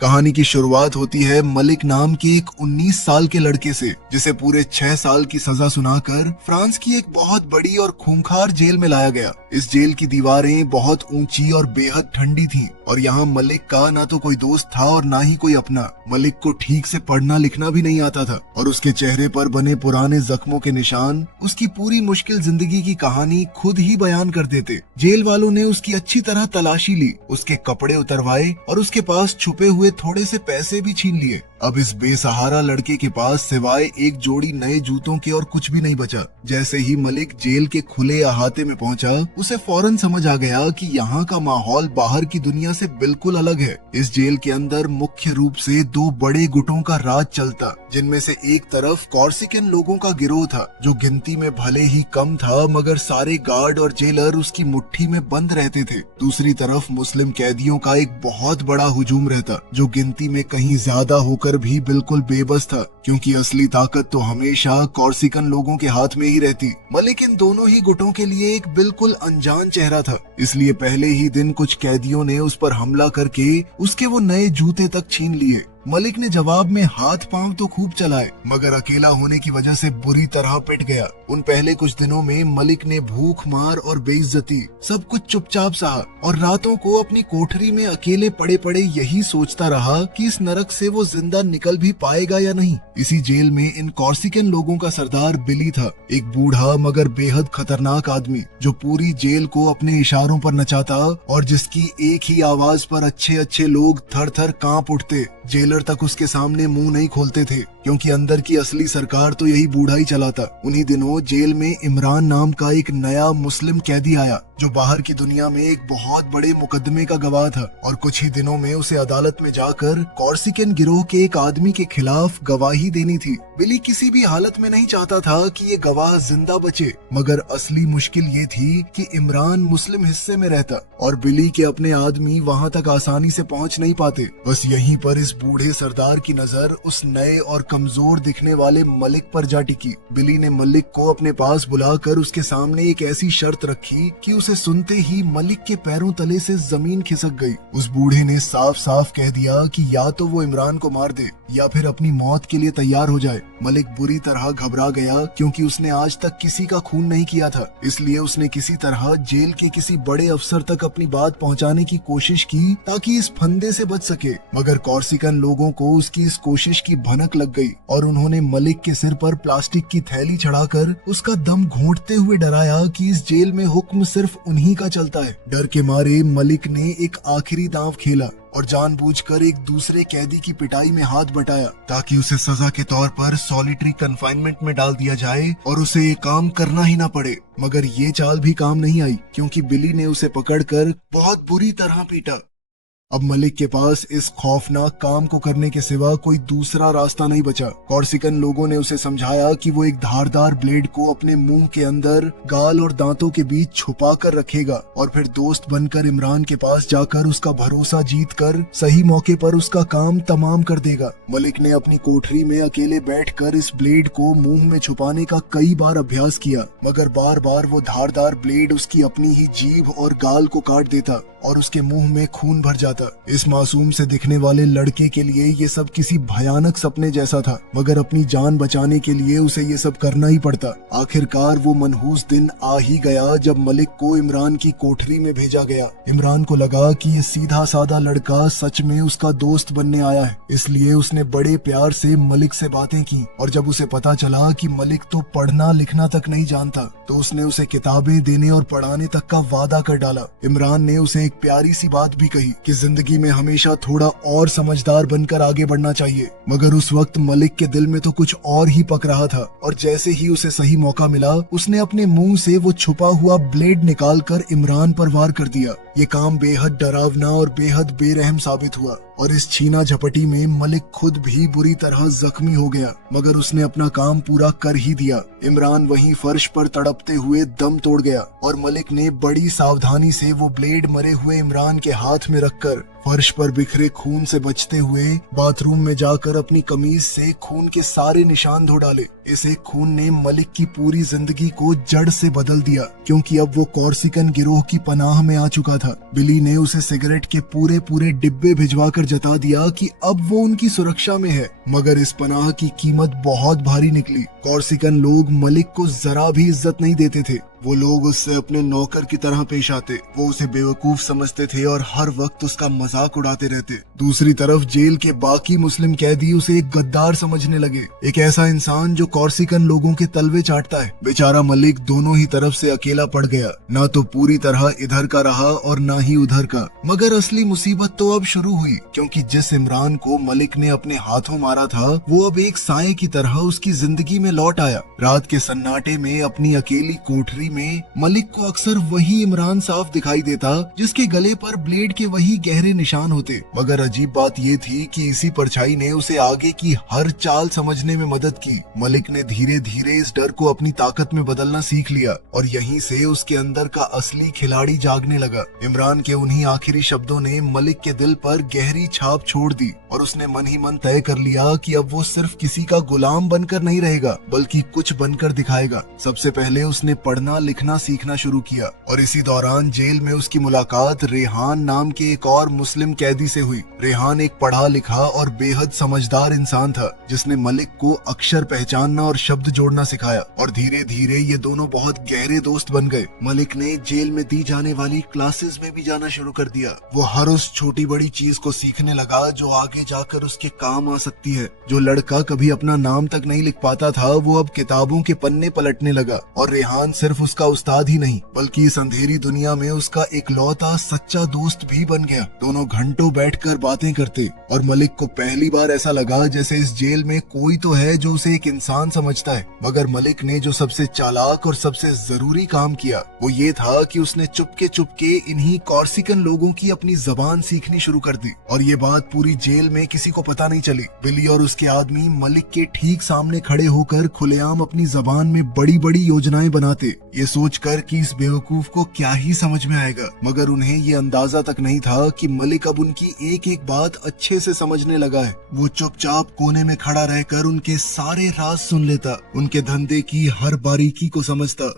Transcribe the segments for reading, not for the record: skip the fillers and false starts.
कहानी की शुरुआत होती है मलिक नाम के एक 19 साल के लड़के से, जिसे पूरे 6 साल की सजा सुनाकर फ्रांस की एक बहुत बड़ी और खूंखार जेल में लाया गया। इस जेल की दीवारें बहुत ऊंची और बेहद ठंडी थीं और यहाँ मलिक का ना तो कोई दोस्त था और ना ही कोई अपना। मलिक को ठीक से पढ़ना लिखना भी नहीं आता था और उसके चेहरे पर बने पुराने जख्मों के निशान उसकी पूरी मुश्किल जिंदगी की कहानी खुद ही बयान कर देते। जेल वालों ने उसकी अच्छी तरह तलाशी ली, उसके कपड़े उतरवाए और उसके पास छुपे हुए थोड़े से पैसे भी छीन लिए। अब इस बेसहारा लड़के के पास सिवाय एक जोड़ी नए जूतों के और कुछ भी नहीं बचा। जैसे ही मलिक जेल के खुले अहाते में पहुंचा, उसे फौरन समझ आ गया कि यहाँ का माहौल बाहर की दुनिया से बिल्कुल अलग है। इस जेल के अंदर मुख्य रूप से 2 बड़े गुटों का राज चलता, जिनमें से एक तरफ कॉर्सिकन लोगों का गिरोह था, जो गिनती में भले ही कम था मगर सारे गार्ड और जेलर उसकी मुट्ठी में बंद रहते थे। दूसरी तरफ मुस्लिम कैदियों का एक बहुत बड़ा हुजूम रहता, जो गिनती में कहीं ज्यादा होकर भी बिल्कुल बेबस था, क्योंकि असली ताकत तो हमेशा कॉर्सिकन लोगों के हाथ में ही रहती। मलिक इन दोनों ही गुटों के लिए एक बिल्कुल अनजान चेहरा था, इसलिए पहले ही दिन कुछ कैदियों ने उस पर हमला करके उसके वो नए जूते तक छीन लिए। मलिक ने जवाब में हाथ पांव तो खूब चलाए, मगर अकेला होने की वजह से बुरी तरह पिट गया। उन पहले कुछ दिनों में मलिक ने भूख मार और बेइज्जती सब कुछ चुपचाप सहा और रातों को अपनी कोठरी में अकेले पड़े पड़े यही सोचता रहा कि इस नरक से वो जिंदा निकल भी पाएगा या नहीं। इसी जेल में इन कॉर्सिकन लोगों का सरदार बिली था, एक बूढ़ा मगर बेहद खतरनाक आदमी, जो पूरी जेल को अपने इशारों पर नचाता और जिसकी एक ही आवाज पर अच्छे अच्छे लोग थर थर कांप उठते। जेलर तक उसके सामने मुंह नहीं खोलते थे, क्योंकि अंदर की असली सरकार तो यही बूढ़ा ही चलाता। उन्हीं दिनों जेल में इमरान नाम का एक नया मुस्लिम कैदी आया, जो बाहर की दुनिया में एक बहुत बड़े मुकदमे का गवाह था और कुछ ही दिनों में उसे अदालत में जाकर कॉर्सिकन गिरोह के एक आदमी के खिलाफ गवाही देनी थी। बिली किसी भी हालत में नहीं चाहता था कि ये गवाह जिंदा बचे, मगर असली मुश्किल ये थी कि इमरान मुस्लिम हिस्से में रहता और बिली के अपने आदमी वहाँ तक आसानी से पहुँच नहीं पाते। बस यहीं पर इस बूढ़े सरदार की नजर उस नए और कमजोर दिखने वाले मलिक पर जा टिकी। बिली ने मलिक को अपने पास बुलाकर उसके सामने एक ऐसी शर्त रखी कि उसे सुनते ही मलिक के पैरों तले से जमीन खिसक गई। उस बूढ़े ने साफ साफ कह दिया कि या तो वो इमरान को मार दे या फिर अपनी मौत के लिए तैयार हो जाए। मलिक बुरी तरह घबरा गया, क्योंकि उसने आज तक किसी का खून नहीं किया था, इसलिए उसने किसी तरह जेल के किसी बड़े अफसर तक अपनी बात पहुंचाने की कोशिश की ताकि इस फंदे से बच सके। मगर कॉर्सिकन लोगों को उसकी इस कोशिश की भनक लग गई और उन्होंने मलिक के सिर पर प्लास्टिक की थैली चढ़ाकर उसका दम घोंटते हुए डराया कि इस जेल में हुक्म सिर्फ उन्हीं का चलता है। डर के मारे मलिक ने एक आखिरी दांव खेला और जानबूझकर एक दूसरे कैदी की पिटाई में हाथ बटाया, ताकि उसे सजा के तौर पर सॉलिटरी कन्फाइनमेंट में डाल दिया जाए और उसे ये काम करना ही ना पड़े। मगर ये चाल भी काम नहीं आई, क्योंकि बिली ने उसे पकड़कर बहुत बुरी तरह पीटा। अब मलिक के पास इस खौफनाक काम को करने के सिवा कोई दूसरा रास्ता नहीं बचा। कॉर्सिकन लोगों ने उसे समझाया कि वो एक धारदार ब्लेड को अपने मुंह के अंदर गाल और दांतों के बीच छुपा कर रखेगा और फिर दोस्त बनकर इमरान के पास जाकर उसका भरोसा जीतकर सही मौके पर उसका काम तमाम कर देगा। मलिक ने अपनी कोठरी में अकेले बैठकर इस ब्लेड को मुंह में छुपाने का कई बार अभ्यास किया, मगर बार बार वो धारदार ब्लेड उसकी अपनी ही जीभ और गाल को काट देता और उसके मुंह में खून भर जाता। इस मासूम से दिखने वाले लड़के के लिए ये सब किसी भयानक सपने जैसा था, मगर अपनी जान बचाने के लिए उसे ये सब करना ही पड़ता। आखिरकार वो मनहूस दिन आ ही गया जब मलिक को इमरान की कोठरी में भेजा गया। इमरान को लगा कि ये सीधा साधा लड़का सच में उसका दोस्त बनने आया है, इसलिए उसने बड़े प्यार से मलिक से बातें की और जब उसे पता चला कि मलिक तो पढ़ना लिखना तक नहीं जानता, तो उसने उसे किताबें देने और पढ़ाने तक का वादा कर डाला। इमरान ने उसे एक प्यारी सी बात भी कही कि जिंदगी में हमेशा थोड़ा और समझदार बनकर आगे बढ़ना चाहिए। मगर उस वक्त मलिक के दिल में तो कुछ और ही पक रहा था और जैसे ही उसे सही मौका मिला, उसने अपने मुंह से वो छुपा हुआ ब्लेड निकालकर इमरान पर वार कर दिया। ये काम बेहद डरावना और बेहद बेरहम साबित हुआ और इस छीना झपटी में मलिक खुद भी बुरी तरह जख्मी हो गया, मगर उसने अपना काम पूरा कर ही दिया। इमरान वहीं फर्श पर तड़पते हुए दम तोड़ गया और मलिक ने बड़ी सावधानी से वो ब्लेड मरे हुए इमरान के हाथ में रखकर फर्श पर बिखरे खून से बचते हुए बाथरूम में जाकर अपनी कमीज से खून के सारे निशान धो डाले। इस एक खून ने मलिक की पूरी जिंदगी को जड़ से बदल दिया, क्योंकि अब वो कॉर्सिकन गिरोह की पनाह में आ चुका था। बिली ने उसे सिगरेट के पूरे पूरे डिब्बे भिजवा कर जता दिया कि अब वो उनकी सुरक्षा में है, मगर इस पनाह की कीमत बहुत भारी निकली। कॉर्सिकन लोग मलिक को जरा भी इज्जत नहीं देते थे। वो लोग उससे अपने नौकर की तरह पेश आते। वो उसे बेवकूफ समझते थे और हर वक्त उसका मजाक उड़ाते रहते। दूसरी तरफ जेल के बाकी मुस्लिम कैदी उसे एक गद्दार समझने लगे, एक ऐसा इंसान जो कॉर्सिकन लोगों के तलवे चाटता है। बेचारा मलिक दोनों ही तरफ से अकेला पड़ गया, ना तो पूरी तरह इधर का रहा और ना ही उधर का। मगर असली मुसीबत तो अब शुरू हुई, क्योंकि जिस इमरान को मलिक ने अपने हाथों मारा था वो अब एक साए की तरह उसकी जिंदगी में लौट आया। रात के सन्नाटे में अपनी अकेली कोठरी में मलिक को अक्सर वही इमरान साफ दिखाई देता जिसके गले पर ब्लेड के वही गहरे निशान होते। मगर अजीब बात ये थी कि इसी परछाई ने उसे आगे की हर चाल समझने में मदद की। मलिक ने धीरे धीरे इस डर को अपनी ताकत में बदलना सीख लिया और यहीं से उसके अंदर का असली खिलाड़ी जागने लगा। इमरान के उन्हीं आखिरी शब्दों ने मलिक के दिल पर गहरी छाप छोड़ दी और उसने मन ही मन तय कर लिया कि अब वो सिर्फ किसी का गुलाम बनकर नहीं रहेगा, बल्कि कुछ बनकर दिखाएगा। सबसे पहले उसने पढ़ना लिखना सीखना शुरू किया और इसी दौरान जेल में उसकी मुलाकात रेहान नाम के एक और मुस्लिम कैदी से हुई। रेहान एक पढ़ा लिखा और बेहद समझदार इंसान था, जिसने मलिक को अक्षर पहचानना और शब्द जोड़ना सिखाया और धीरे धीरे ये दोनों बहुत गहरे दोस्त बन गए। मलिक ने जेल में दी जाने वाली क्लासेस में भी जाना शुरू कर दिया। वो हर उस छोटी बड़ी चीज को सीखने लगा जो आगे जाकर उसके काम आ सकती है। जो लड़का कभी अपना नाम तक नहीं लिख पाता था वो अब किताबों के पन्ने पलटने लगा और रेहान सिर्फ उसका उस्ताद ही नहीं बल्कि इस अंधेरी दुनिया में उसका इकलौता सच्चा दोस्त भी बन गया। दोनों घंटों बैठकर बातें करते और मलिक को पहली बार ऐसा लगा जैसे इस जेल में कोई तो है जो उसे एक इंसान समझता है। मगर मलिक ने जो सबसे चालाक और सबसे जरूरी काम किया वो ये था कि उसने चुपके इन्हीं कॉर्सिकन लोगों की अपनी जबान सीखनी शुरू कर दी और ये बात पूरी जेल में किसी को पता नहीं चली। बिली और उसके आदमी मलिक के ठीक सामने खड़े होकर खुलेआम अपनी जबान में बड़ी बड़ी योजनाएं बनाते, ये सोचकर कि इस बेवकूफ को क्या ही समझ में आएगा। मगर उन्हें ये अंदाजा तक नहीं था कि मलिक अब उनकी एक एक बात अच्छे से समझने लगा है। वो चुपचाप कोने में खड़ा रहकर उनके सारे राज सुन लेता, उनके धंधे की हर बारीकी को समझता।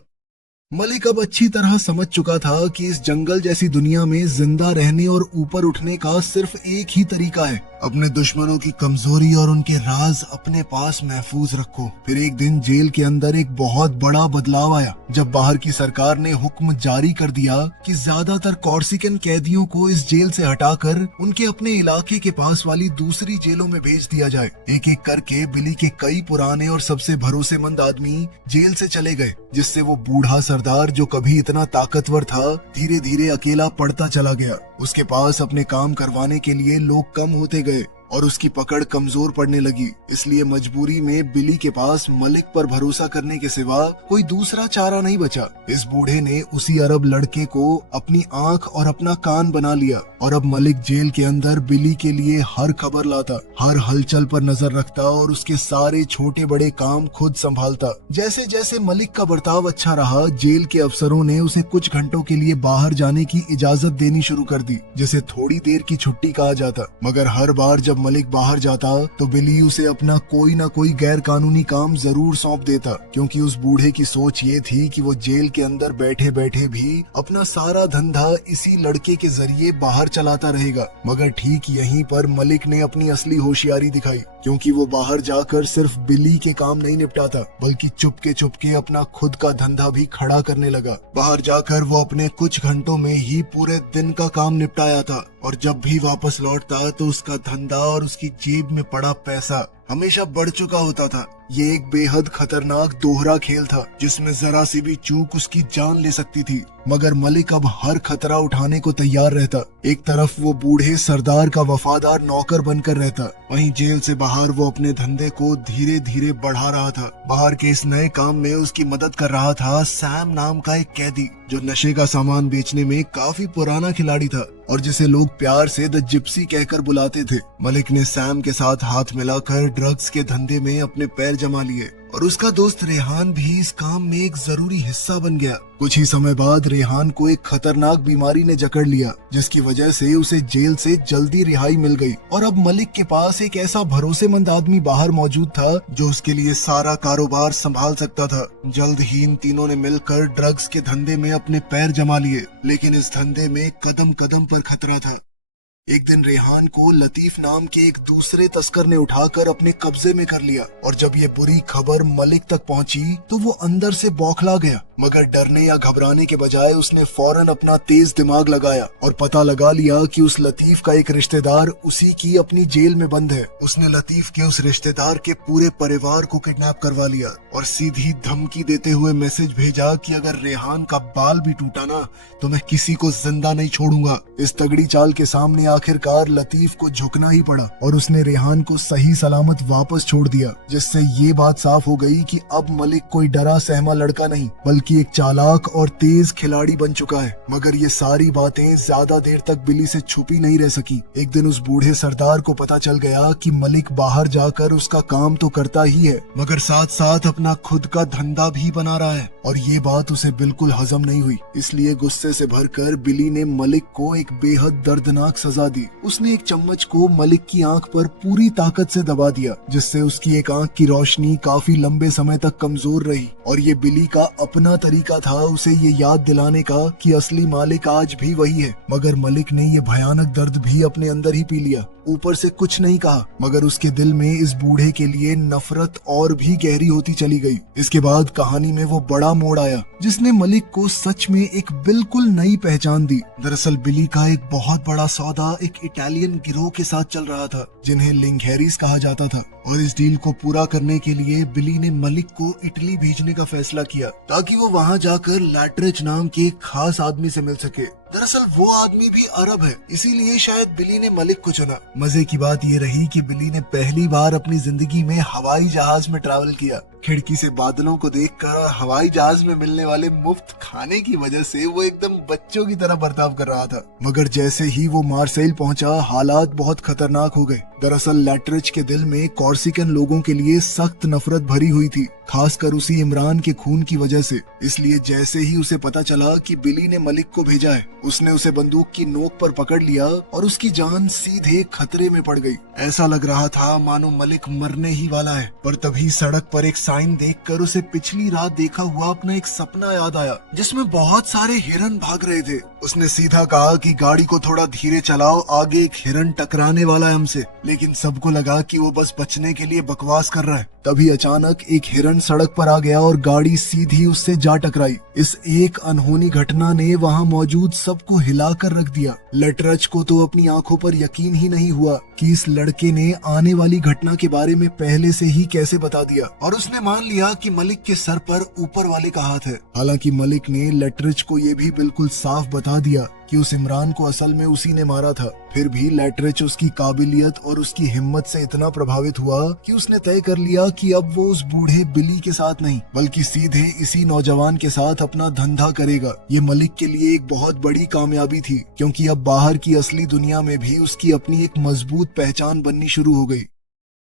मलिक अब अच्छी तरह समझ चुका था कि इस जंगल जैसी दुनिया में जिंदा रहने और ऊपर उठने का सिर्फ एक ही तरीका है, अपने दुश्मनों की कमजोरी और उनके राज अपने पास महफूज रखो। फिर एक दिन जेल के अंदर एक बहुत बड़ा बदलाव आया जब बाहर की सरकार ने हुक्म जारी कर दिया कि ज्यादातर कॉर्सिकन कैदियों को इस जेल से हटाकर उनके अपने इलाके के पास वाली दूसरी जेलों में भेज दिया जाए। एक एक करके बिली के कई पुराने और सबसे भरोसेमंद आदमी जेल से चले गए, जिससे वो बूढ़ा सरदार जो कभी इतना ताकतवर था धीरे धीरे अकेला पड़ता चला गया। उसके पास अपने काम करवाने के लिए लोग कम होते गए और उसकी पकड़ कमजोर पड़ने लगी। इसलिए मजबूरी में बिली के पास मलिक पर भरोसा करने के सिवा कोई दूसरा चारा नहीं बचा। इस बूढ़े ने उसी अरब लड़के को अपनी आंख और अपना कान बना लिया और अब मलिक जेल के अंदर बिली के लिए हर खबर लाता, हर हलचल पर नजर रखता और उसके सारे छोटे बड़े काम खुद संभालता। जैसे जैसे मलिक का बर्ताव अच्छा रहा, जेल के अफसरों ने उसे कुछ घंटों के लिए बाहर जाने की इजाजत देनी शुरू कर दी, जिसे थोड़ी देर की छुट्टी कहा जाता। मगर हर बार जब मलिक बाहर जाता तो बिली उसे अपना कोई ना कोई गैर कानूनी काम जरूर सौंप देता, क्योंकि उस बूढ़े की सोच ये थी कि वो जेल के अंदर बैठे बैठे भी अपना सारा धंधा इसी लड़के के जरिए बाहर चलाता रहेगा। मगर ठीक यहीं पर मलिक ने अपनी असली होशियारी दिखाई, क्योंकि वो बाहर जाकर सिर्फ बिली के काम नहीं निपटाता बल्कि चुपके अपना खुद का धंधा भी खड़ा करने लगा। बाहर जाकर वो अपने कुछ घंटों में ही पूरे दिन का काम निपटाया था और जब भी वापस लौटता तो उसका धंधा और उसकी जेब में पड़ा पैसा हमेशा बढ़ चुका होता था। ये एक बेहद खतरनाक दोहरा खेल था जिसमें जरा सी भी चूक उसकी जान ले सकती थी। मगर मलिक अब हर खतरा उठाने को तैयार रहता। एक तरफ वो बूढ़े सरदार का वफादार नौकर बनकर रहता, वहीं जेल से बाहर वो अपने धंधे को धीरे धीरे बढ़ा रहा था। बाहर के इस नए काम में उसकी मदद कर रहा था सैम नाम का एक कैदी, जो नशे का सामान बेचने में काफी पुराना खिलाड़ी था। और जिसे लोग प्यार से द जिप्सी कहकर बुलाते थे। मलिक ने सैम के साथ हाथ मिलाकर ड्रग्स के धंधे में अपने पैर जमा लिए और उसका दोस्त रेहान भी इस काम में एक जरूरी हिस्सा बन गया। कुछ ही समय बाद रेहान को एक खतरनाक बीमारी ने जकड़ लिया, जिसकी वजह से उसे जेल से जल्दी रिहाई मिल गई और अब मलिक के पास एक ऐसा भरोसेमंद आदमी बाहर मौजूद था जो उसके लिए सारा कारोबार संभाल सकता था। जल्द ही इन तीनों ने मिलकर ड्रग्स के धंधे में अपने पैर जमा लिए, लेकिन इस धंधे में कदम कदम पर खतरा था। एक दिन रेहान को लतीफ नाम के एक दूसरे तस्कर ने उठाकर अपने कब्जे में कर लिया और जब ये बुरी खबर मलिक तक पहुंची तो वो अंदर से बौखला गया, मगर डरने या घबराने के बजाय उसने फौरन अपना तेज दिमाग लगाया और पता लगा लिया कि उस लतीफ का एक रिश्तेदार उसी की अपनी जेल में बंद है। उसने लतीफ के उस रिश्तेदार के पूरे परिवार को किडनैप करवा लिया और सीधी धमकी देते हुए मैसेज भेजा कि अगर रेहान का बाल भी टूटा ना तो मैं किसी को जिंदा नहीं छोड़ूंगा। इस तगड़ी चाल के सामने आखिरकार लतीफ को झुकना ही पड़ा और उसने रेहान को सही सलामत वापस छोड़ दिया, जिससे ये बात साफ हो गई कि अब मलिक कोई डरा सहमा लड़का नहीं बल्कि एक चालाक और तेज खिलाड़ी बन चुका है। मगर ये सारी बातें ज्यादा देर तक बिली से छुपी नहीं रह सकी। एक दिन उस बूढ़े सरदार को पता चल गया कि मलिक बाहर जाकर उसका काम तो करता ही है मगर साथ साथ अपना खुद का धंधा भी बना रहा है और ये बात उसे बिल्कुल हजम नहीं हुई। इसलिए गुस्से से भरकर बिली ने मलिक को एक बेहद दर्दनाक सजा दी। उसने एक चम्मच को मलिक की आंख पर पूरी ताकत से दबा दिया, जिससे उसकी एक आंख की रोशनी काफी लंबे समय तक कमजोर रही और ये बिली का अपना तरीका था उसे ये याद दिलाने का कि असली मालिक आज भी वही है। मगर मलिक ने ये भयानक दर्द भी अपने अंदर ही पी लिया। ऊपर से कुछ नहीं कहा मगर उसके दिल में इस बूढ़े के लिए नफरत और भी गहरी होती चली गई। इसके बाद कहानी में वो बड़ा मोड़ आया जिसने मलिक को सच में एक बिल्कुल नई पहचान दी। दरअसल बिली का एक बहुत बड़ा सौदा एक इटालियन गिरोह के साथ चल रहा था जिन्हें लिंगहेरिस कहा जाता था और इस डील को पूरा करने के लिए बिली ने मलिक को इटली भेजने का फैसला किया ताकि वो वहाँ जाकर लैटरिच नाम के एक खास आदमी से मिल सके। दरअसल वो आदमी भी अरब है, इसीलिए शायद बिली ने मलिक को चुना। मजे की बात ये रही कि बिली ने पहली बार अपनी जिंदगी में हवाई जहाज में ट्रैवल किया। खिड़की से बादलों को देखकर और हवाई जहाज में मिलने वाले मुफ्त खाने की वजह से वो एकदम बच्चों की तरह बर्ताव कर रहा था। मगर जैसे ही वो मार्सेल पहुंचा हालात बहुत खतरनाक हो गए। दरअसल लैटरिच के दिल में कॉर्सिकन लोगों के लिए सख्त नफरत भरी हुई थी, खासकर उसी इमरान के खून की वजह से। इसलिए जैसे ही उसे पता चला कि बिली ने मलिक को भेजा है, उसने उसे बंदूक की नोक पर पकड़ लिया और उसकी जान सीधे खतरे में पड़ गई। ऐसा लग रहा था मानो मलिक मरने ही वाला है, पर तभी सड़क पर एक साइन देखकर उसे पिछली रात देखा हुआ अपना एक सपना याद आया जिसमें बहुत सारे हिरन भाग रहे थे। उसने सीधा कहा कि गाड़ी को थोड़ा धीरे चलाओ, आगे एक हिरन टकराने वाला है हमसे। लेकिन सबको लगा कि वो बस बचने के लिए बकवास कर रहा है। तभी अचानक एक हिरन सड़क पर आ गया और गाड़ी सीधी उससे जा टकराई। इस एक अनहोनी घटना ने वहां मौजूद सबको हिलाकर रख दिया। लैटरिच को तो अपनी आंखों पर यकीन ही नहीं हुआ कि इस लड़के ने आने वाली घटना के बारे में पहले से ही कैसे बता दिया और उसने मान लिया कि मलिक के सर पर ऊपर वाले का हाथ है। हालांकि मलिक ने लैटरिच को ये भी बिल्कुल साफ बता दिया कि उस इमरान को असल में उसी ने मारा था। फिर भी लैटरिच उसकी काबिलियत और उसकी हिम्मत से इतना प्रभावित हुआ कि उसने तय कर लिया कि अब वो उस बूढ़े बिली के साथ नहीं बल्कि सीधे इसी नौजवान के साथ अपना धंधा करेगा। ये मलिक के लिए एक बहुत बड़ी कामयाबी थी क्योंकि अब बाहर की असली दुनिया में भी उसकी अपनी एक मजबूत पहचान बननी शुरू हो गई।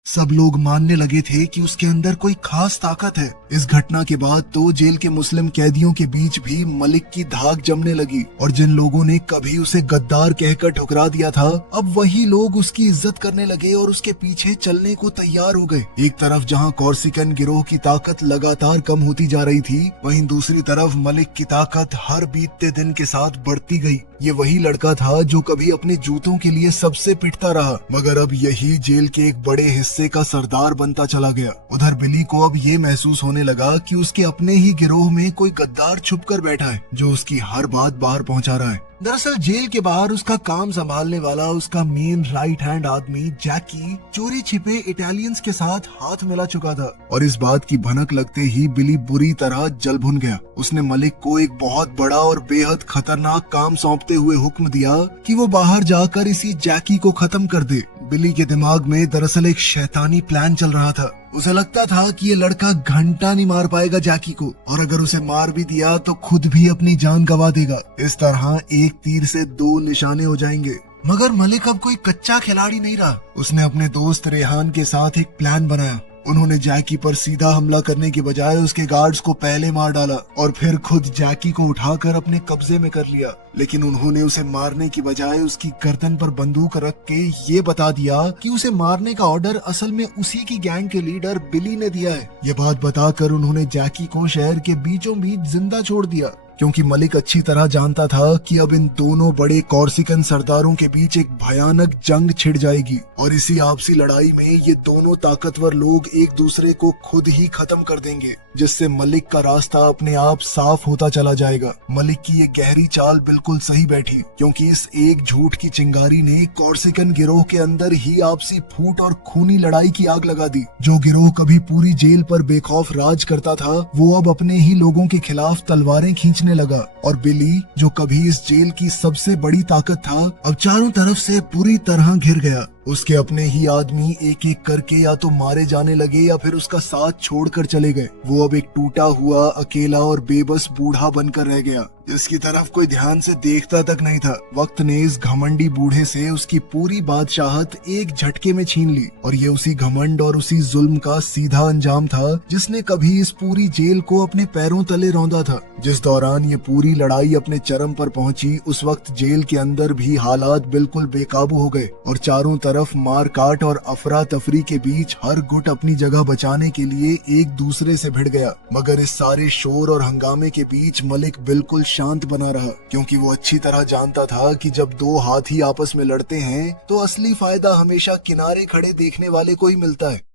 सब लोग मानने लगे थे कि उसके अंदर कोई खास ताकत है। इस घटना के बाद तो जेल के मुस्लिम कैदियों के बीच भी मलिक की धाक जमने लगी और जिन लोगों ने कभी उसे गद्दार कहकर ठुकरा दिया था, अब वही लोग उसकी इज्जत करने लगे और उसके पीछे चलने को तैयार हो गए। एक तरफ जहां कॉर्सिकन गिरोह की ताकत लगातार कम होती जा रही थी, वहीं दूसरी तरफ मलिक की ताकत हर बीतते दिन के साथ बढ़ती गई। ये वही लड़का था जो कभी अपने जूतों के लिए सबसे पिटता रहा, मगर अब यही जेल के एक बड़े हिस्से का सरदार बनता चला गया। उधर बिली को अब ये महसूस होने लगा कि उसके अपने ही गिरोह में कोई गद्दार छुप कर बैठा है जो उसकी हर बात बाहर पहुंचा रहा है। दरअसल जेल के बाहर उसका काम संभालने वाला उसका मेन राइट हैंड आदमी जैकी चोरी छिपे इटालियंस के साथ हाथ मिला चुका था और इस बात की भनक लगते ही बिली बुरी तरह जल भुन गया। उसने मलिक को एक बहुत बड़ा और बेहद खतरनाक काम सौंपते हुए हुक्म दिया कि वो बाहर जाकर इसी जैकी को खत्म कर दे। बिली के दिमाग में दरअसल एक शैतानी प्लान चल रहा था। उसे लगता था कि ये लड़का घंटा नहीं मार पाएगा जैकी को, और अगर उसे मार भी दिया तो खुद भी अपनी जान गंवा देगा। इस तरह एक तीर से दो निशाने हो जाएंगे। मगर मलिक अब कोई कच्चा खिलाड़ी नहीं रहा। उसने अपने दोस्त रेहान के साथ एक प्लान बनाया। उन्होंने जैकी पर सीधा हमला करने के बजाय उसके गार्ड्स को पहले मार डाला और फिर खुद जैकी को उठाकर अपने कब्जे में कर लिया। लेकिन उन्होंने उसे मारने की बजाय उसकी गर्दन पर बंदूक रख के ये बता दिया कि उसे मारने का ऑर्डर असल में उसी की गैंग के लीडर बिली ने दिया है। ये बात बताकर उन्होंने जैकी को शहर के बीचों बीच जिंदा छोड़ दिया, क्योंकि मलिक अच्छी तरह जानता था कि अब इन दोनों बड़े कॉर्सिकन सरदारों के बीच एक भयानक जंग छिड़ जाएगी और इसी आपसी लड़ाई में ये दोनों ताकतवर लोग एक दूसरे को खुद ही खत्म कर देंगे, जिससे मलिक का रास्ता अपने आप साफ होता चला जाएगा। मलिक की ये गहरी चाल बिल्कुल सही बैठी, क्योंकि इस एक झूठ की चिंगारी ने कॉर्सिकन गिरोह के अंदर ही आपसी फूट और खूनी लड़ाई की आग लगा दी। जो गिरोह कभी पूरी जेल पर बेखौफ राज करता था, वो अब अपने ही लोगों के खिलाफ तलवारें खींचने लगा, और बिली जो कभी इस जेल की सबसे बड़ी ताकत था, अब चारों तरफ से पूरी तरह घिर गया। उसके अपने ही आदमी एक एक करके या तो मारे जाने लगे या फिर उसका साथ छोड़कर चले गए। वो अब एक टूटा हुआ, अकेला और बेबस बूढ़ा बनकर रह गया, जिसकी तरफ कोई ध्यान से देखता तक नहीं था। वक्त ने इस घमंडी बूढ़े से उसकी पूरी बादशाहत एक झटके में छीन ली, और ये उसी घमंड और उसी जुल्म का सीधा अंजाम था जिसने कभी इस पूरी जेल को अपने पैरों तले रौंदा था। जिस दौरान ये पूरी लड़ाई अपने चरम पर पहुंची, उस वक्त जेल के अंदर भी हालात बिल्कुल बेकाबू हो गए और चारों तरफ मार काट और अफरा तफरी के बीच हर गुट अपनी जगह बचाने के लिए एक दूसरे से भिड़ गया। मगर इस सारे शोर और हंगामे के बीच मलिक बिल्कुल शांत बना रहा, क्योंकि वो अच्छी तरह जानता था कि जब दो हाथी आपस में लड़ते हैं तो असली फायदा हमेशा किनारे खड़े देखने वाले को ही मिलता है।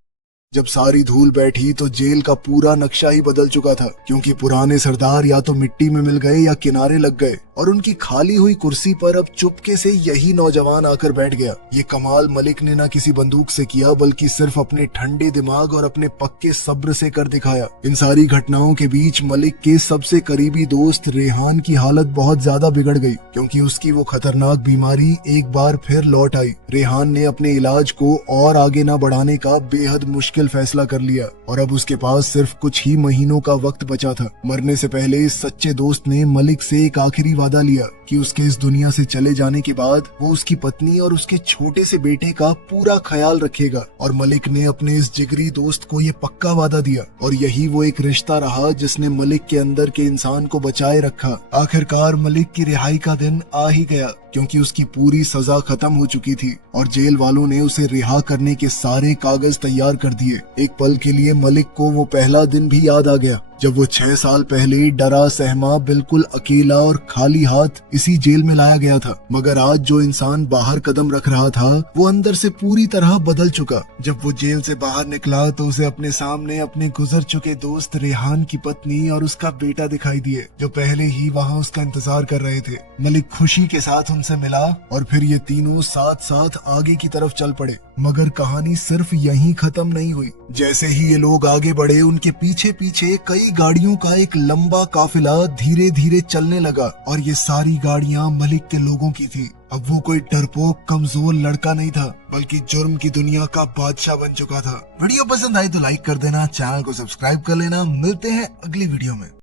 जब सारी धूल बैठी तो जेल का पूरा नक्शा ही बदल चुका था, क्योंकि पुराने सरदार या तो मिट्टी में मिल गए या किनारे लग गए, और उनकी खाली हुई कुर्सी पर अब चुपके से यही नौजवान आकर बैठ गया। ये कमाल मलिक ने न किसी बंदूक से किया, बल्कि सिर्फ अपने ठंडे दिमाग और अपने पक्के सब्र से कर दिखाया। इन सारी घटनाओं के बीच मलिक के सबसे करीबी दोस्त रेहान की हालत बहुत ज्यादा बिगड़ गई, क्योंकि उसकी वो खतरनाक बीमारी एक बार फिर लौट आई। रेहान ने अपने इलाज को और आगे न बढ़ाने का बेहद मुश्किल फैसला कर लिया, और अब उसके पास सिर्फ कुछ ही महीनों का वक्त बचा था। मरने से पहले इस सच्चे दोस्त ने मलिक से एक आखिरी वादा लिया कि उसके इस दुनिया से चले जाने के बाद वो उसकी पत्नी और उसके छोटे से बेटे का पूरा ख्याल रखेगा। और मलिक ने अपने इस जिगरी दोस्त को ये पक्का वादा दिया, और यही वो एक रिश्ता रहा जिसने मलिक के अंदर के इंसान को बचाए रखा। आखिरकार मलिक की रिहाई का दिन आ ही गया, क्योंकि उसकी पूरी सजा खत्म हो चुकी थी और जेल वालों ने उसे रिहा करने के सारे कागज तैयार कर दिए। एक पल के लिए मलिक को वो पहला दिन भी याद आ गया, जब वो 6 साल पहले डरा सहमा, बिल्कुल अकेला और खाली हाथ इसी जेल में लाया गया था। मगर आज जो इंसान बाहर कदम रख रहा था, वो अंदर से पूरी तरह बदल चुका। जब वो जेल से बाहर निकला तो उसे अपने सामने अपने गुजर चुके दोस्त रेहान की पत्नी और उसका बेटा दिखाई दिए, जो पहले ही वहाँ उसका इंतजार कर रहे थे। मलिक खुशी के साथ उनसे मिला और फिर ये तीनों साथ साथ आगे की तरफ चल पड़े। मगर कहानी सिर्फ यहीं खत्म नहीं हुई। जैसे ही ये लोग आगे बढ़े, उनके पीछे पीछे कई गाड़ियों का एक लंबा काफिला धीरे धीरे चलने लगा, और ये सारी गाड़ियां मलिक के लोगों की थी। अब वो कोई डरपोक कमजोर लड़का नहीं था, बल्कि जुर्म की दुनिया का बादशाह बन चुका था। वीडियो पसंद आई तो लाइक कर देना, चैनल को सब्सक्राइब कर लेना। मिलते हैं अगली वीडियो में।